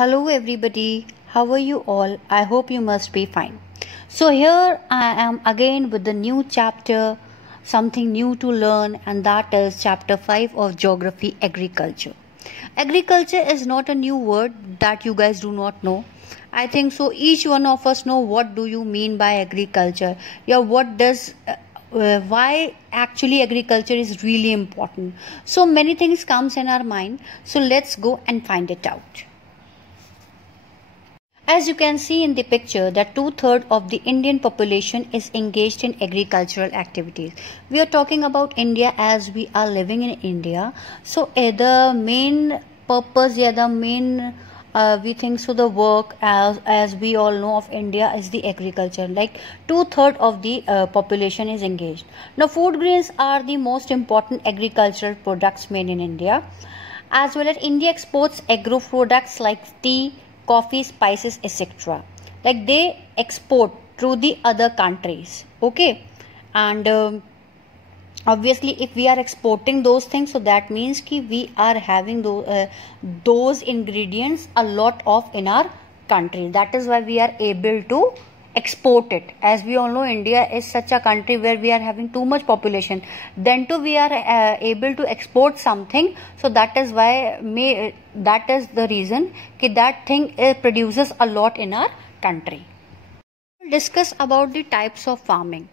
Hello, everybody. How are you all? I hope you must be fine. So, here I am again with the new chapter, something new to learn, and that is chapter 5 of Geography Agriculture. Agriculture is not a new word that you guys do not know. I think so. Each one of us know what do you mean by agriculture. Yeah, what does why actually agriculture is really important. So many things comes in our mind. So let's go and find it out. As you can see in the picture that two-thirds of the Indian population is engaged in agricultural activities. We are talking about India as we are living in India. So the main purpose, the main we think so the work as we all know of India is the agriculture. Like two-thirds of the population is engaged. Now food grains are the most important agricultural products made in India. As well as India exports agro products like tea, coffee, spices, etc. Like they export through the other countries. Okay, and obviously if we are exporting those things, so that means ki we are having those ingredients a lot of in our country. That is why we are able to export it. As we all know, India is such a country where we are having too much population, then too we are able to export something. So that is why that is the reason that thing produces a lot in our country. We'll discuss about the types of farming.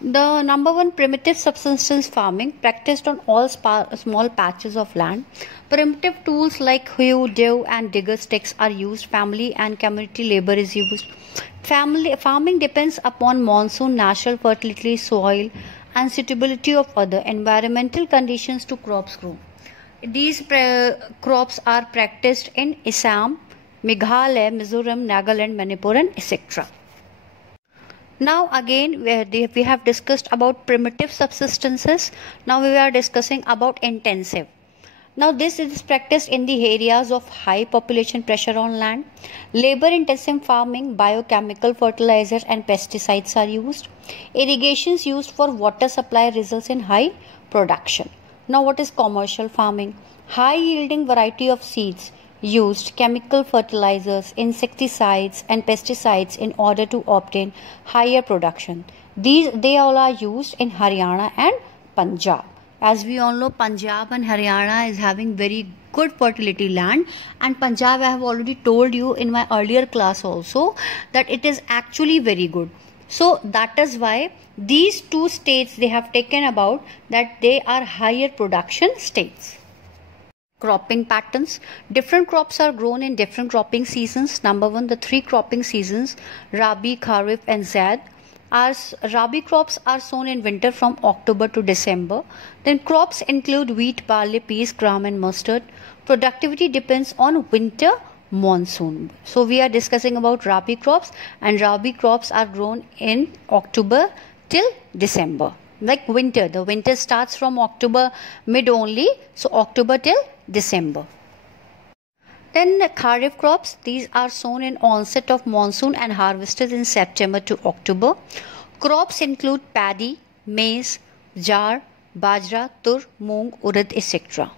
The number one, primitive subsistence farming, practiced on all small patches of land. Primitive tools like hoe, hoe and digger sticks are used. Family and community labor is used. Farming depends upon monsoon, natural fertility, soil and suitability of other environmental conditions to crops grow. These crops are practiced in Assam, Meghalaya, Mizoram, Nagaland, Manipur and etc. Now again we have discussed about primitive subsistences. Now we are discussing about intensive. Now this is practiced in the areas of high population pressure on land. Labor intensive farming, biochemical fertilizers and pesticides are used. Irrigations used for water supply results in high production. Now what is commercial farming? High yielding variety of seeds used, chemical fertilizers, insecticides and pesticides in order to obtain higher production. They all are used in Haryana and Punjab. As we all know, Punjab and Haryana is having very good fertility land, and Punjab, I have already told you in my earlier class also that it is actually very good. So that is why these two states they have taken about that they are higher production states. Cropping patterns. Different crops are grown in different cropping seasons. Number one, the three cropping seasons, Rabi, Kharif and Zaid. Rabi crops are sown in winter from October to December. Then crops include wheat, barley, peas, gram and mustard. Productivity depends on winter monsoon. So we are discussing about Rabi crops, and Rabi crops are grown in October till December. Like winter, the winter starts from October mid only, so October till December. Then Kharif crops, these are sown in onset of monsoon and harvested in September to October. Crops include paddy, maize, jar, bajra, tur, moong, urad, etc.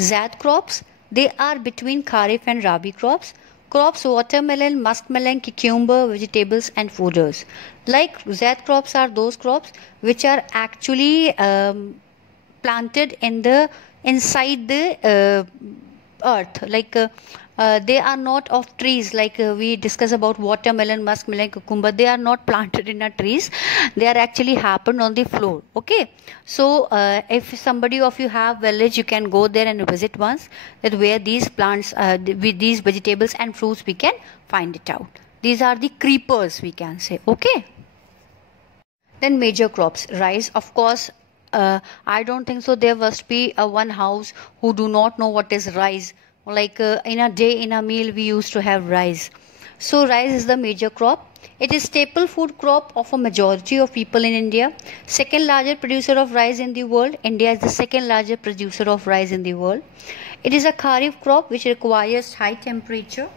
Zaid crops, they are between Kharif and Rabi crops. Crops watermelon, muskmelon, cucumber, vegetables and fooders. Like Zaid crops are those crops which are actually planted in inside the earth. Like they are not of trees like we discuss about watermelon, muskmelon, cucumber. They are not planted in a trees. They are actually happened on the floor. Okay. So if somebody of you have village, you can go there and visit once that where these plants with these vegetables and fruits we can find it out. These are the creepers we can say. Okay. Then major crops. Rice, of course. I don't think so there must be one house who do not know what is rice. Like in a day, in a meal, we used to have rice. So rice is the major crop. It is staple food crop of a majority of people in India. Second largest producer of rice in the world. India is the second largest producer of rice in the world. It is a kharif crop which requires high temperature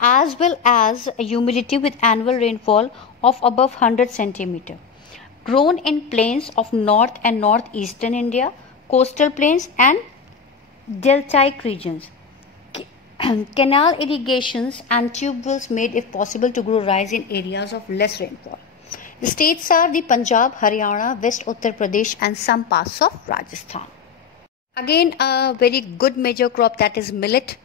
as well as humidity with annual rainfall of above 100 centimeter. Grown in plains of north and northeastern India, coastal plains and deltaic regions. Canal irrigations and tube wells made it possible to grow rice in areas of less rainfall. The states are the Punjab, Haryana, West Uttar Pradesh and some parts of Rajasthan. Again, a very good major crop, that is millet.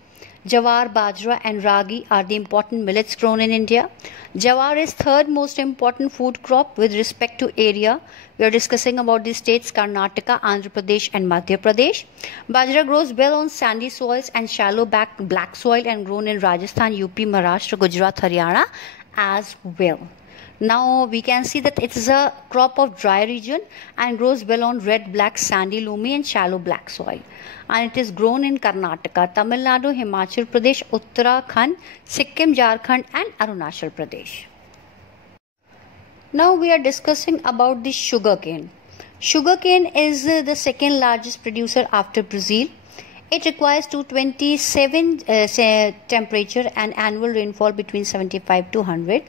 Jawar, bajra and ragi are the important millets grown in India. Jawar is third most important food crop with respect to area. We are discussing about the states Karnataka, Andhra Pradesh and Madhya Pradesh. Bajra grows well on sandy soils and shallow black soil and grown in Rajasthan, UP, Maharashtra, Gujarat, Haryana as well. Now we can see that it is a crop of dry region and grows well on red, black, sandy, loamy and shallow black soil. And it is grown in Karnataka, Tamil Nadu, Himachal Pradesh, Uttarakhand, Sikkim, Jharkhand and Arunachal Pradesh. Now we are discussing about the sugarcane. Sugarcane is the second largest producer after Brazil. It requires 227 temperature and annual rainfall between 75 to 100.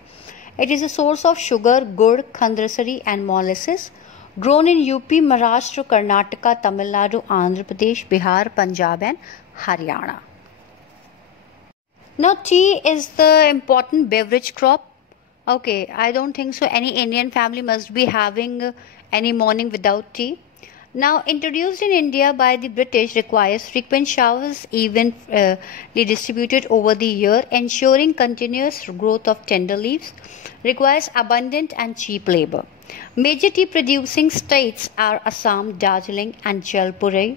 It is a source of sugar, gur, khandrasari and molasses. Grown in UP, Maharashtra, Karnataka, Tamil Nadu, Andhra Pradesh, Bihar, Punjab and Haryana. Now tea is the important beverage crop. Okay, I don't think so any Indian family must be having any morning without tea. Now introduced in India by the British, requires frequent showers evenly distributed over the year, ensuring continuous growth of tender leaves, requires abundant and cheap labor. Major tea producing states are Assam, Darjeeling and Jalpuri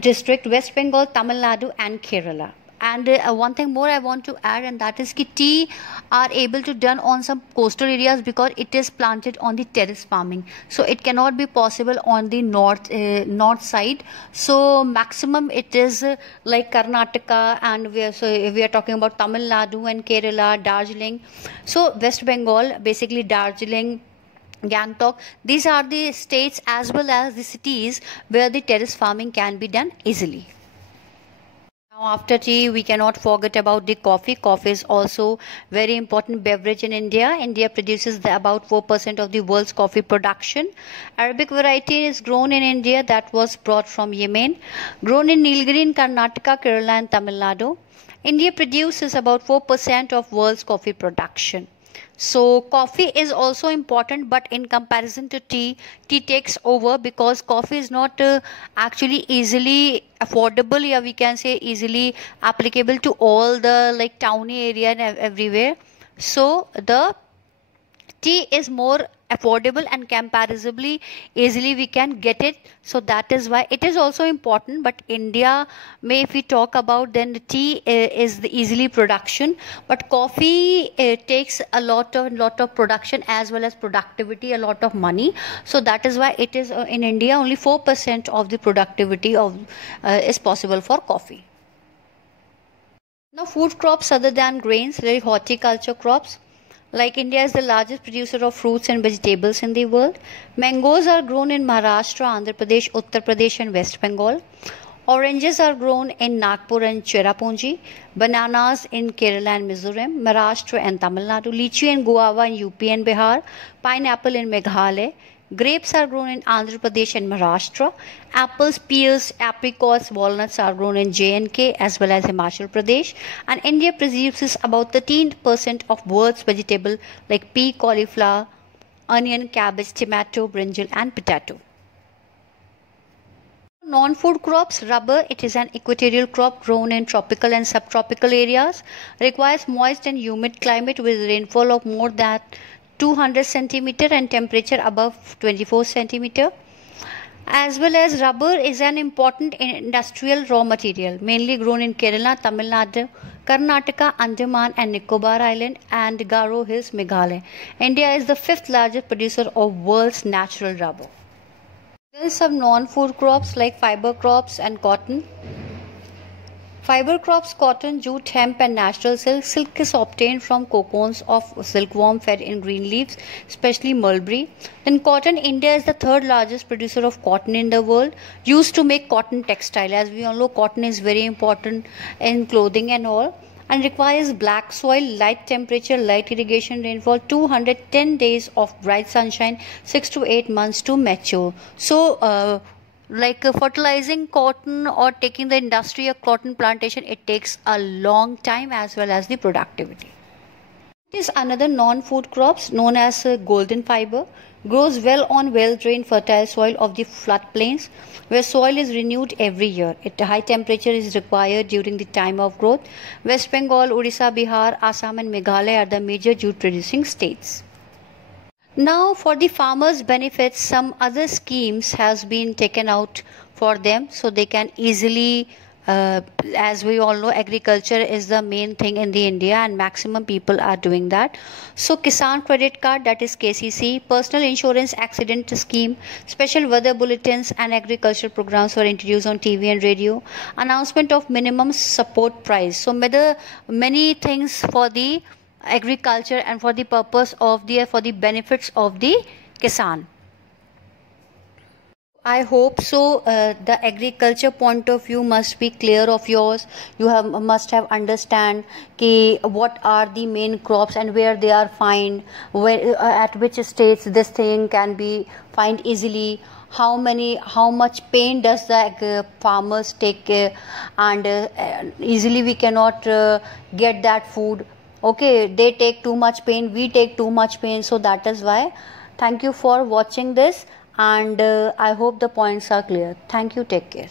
district, West Bengal, Tamil Nadu and Kerala. And one thing more I want to add, and that is that tea are able to done on some coastal areas because it is planted on the terrace farming. So it cannot be possible on the north side. So maximum it is like Karnataka, and we are talking about Tamil Nadu and Kerala, Darjeeling. So West Bengal, basically Darjeeling, Gangtok, these are the states as well as the cities where the terrace farming can be done easily. Now after tea, we cannot forget about the coffee. Coffee is also very important beverage in India. India produces about 4% of the world's coffee production. Arabic variety is grown in India that was brought from Yemen. Grown in Nilgiri in Karnataka, Kerala and Tamil Nadu. India produces about 4% of world's coffee production. So coffee is also important, but in comparison to tea, tea takes over because coffee is not actually easily affordable, yeah, we can say easily applicable to all the like towny area and everywhere. So the tea is more affordable and comparatively easily we can get it. So that is why it is also important. But India, if we talk about, then the tea is the easily production, but coffee takes a lot of production as well as productivity, a lot of money. So that is why it is in India only 4% of the productivity of is possible for coffee. Now food crops other than grains, like horticulture crops. Like India is the largest producer of fruits and vegetables in the world. Mangoes are grown in Maharashtra, Andhra Pradesh, Uttar Pradesh and West Bengal. Oranges are grown in Nagpur and Cherrapunji. Bananas in Kerala and Mizoram, Maharashtra and Tamil Nadu. Lychee and guava in UP and Bihar. Pineapple in Meghalaya. Grapes are grown in Andhra Pradesh and Maharashtra. Apples, pears, apricots, walnuts are grown in J&K as well as Himachal Pradesh. And India produces about 13% of world's vegetable like pea, cauliflower, onion, cabbage, tomato, brinjal and potato. Non-food crops, rubber, it is an equatorial crop grown in tropical and subtropical areas. Requires moist and humid climate with rainfall of more than 200 centimeter and temperature above 24 centimeter. As well as rubber is an important industrial raw material, mainly grown in Kerala, Tamil Nadu, Karnataka, Andaman and Nicobar Island and Garo Hills, Meghalaya. India is the 5th largest producer of world's natural rubber. There are some non-food crops like fiber crops and cotton. Fiber crops, cotton, jute, hemp and natural silk. Silk is obtained from cocoons of silkworm fed in green leaves, especially mulberry. Then cotton, India is the 3rd largest producer of cotton in the world, used to make cotton textile. As we all know, cotton is very important in clothing and all, and requires black soil, light temperature, light irrigation, rainfall, 210 days of bright sunshine, 6 to 8 months to mature. So like fertilizing cotton or taking the industry of cotton plantation, it takes a long time as well as the productivity. It is another non-food crops known as golden fiber, grows well on well-drained fertile soil of the floodplains where soil is renewed every year. At high temperature is required during the time of growth. West Bengal, Odisha, Bihar, Assam and Meghalaya are the major jute producing states. Now for the farmers benefits, some other schemes has been taken out for them so they can easily as we all know, agriculture is the main thing in the India and maximum people are doing that. So Kisan Credit Card, that is KCC, personal insurance accident scheme, special weather bulletins and agriculture programs were introduced on TV and radio. Announcement of minimum support price. So many things for the agriculture and for the purpose of for the benefits of the Kisan. I hope so. The agriculture point of view must be clear of yours. You must have understand what are the main crops and where they are found, where at which states this thing can be found easily. How much pain does the farmers take, and easily we cannot get that food. Okay, they take too much pain, we take too much pain. So that is why. Thank you for watching this. And I hope the points are clear. Thank you. Take care.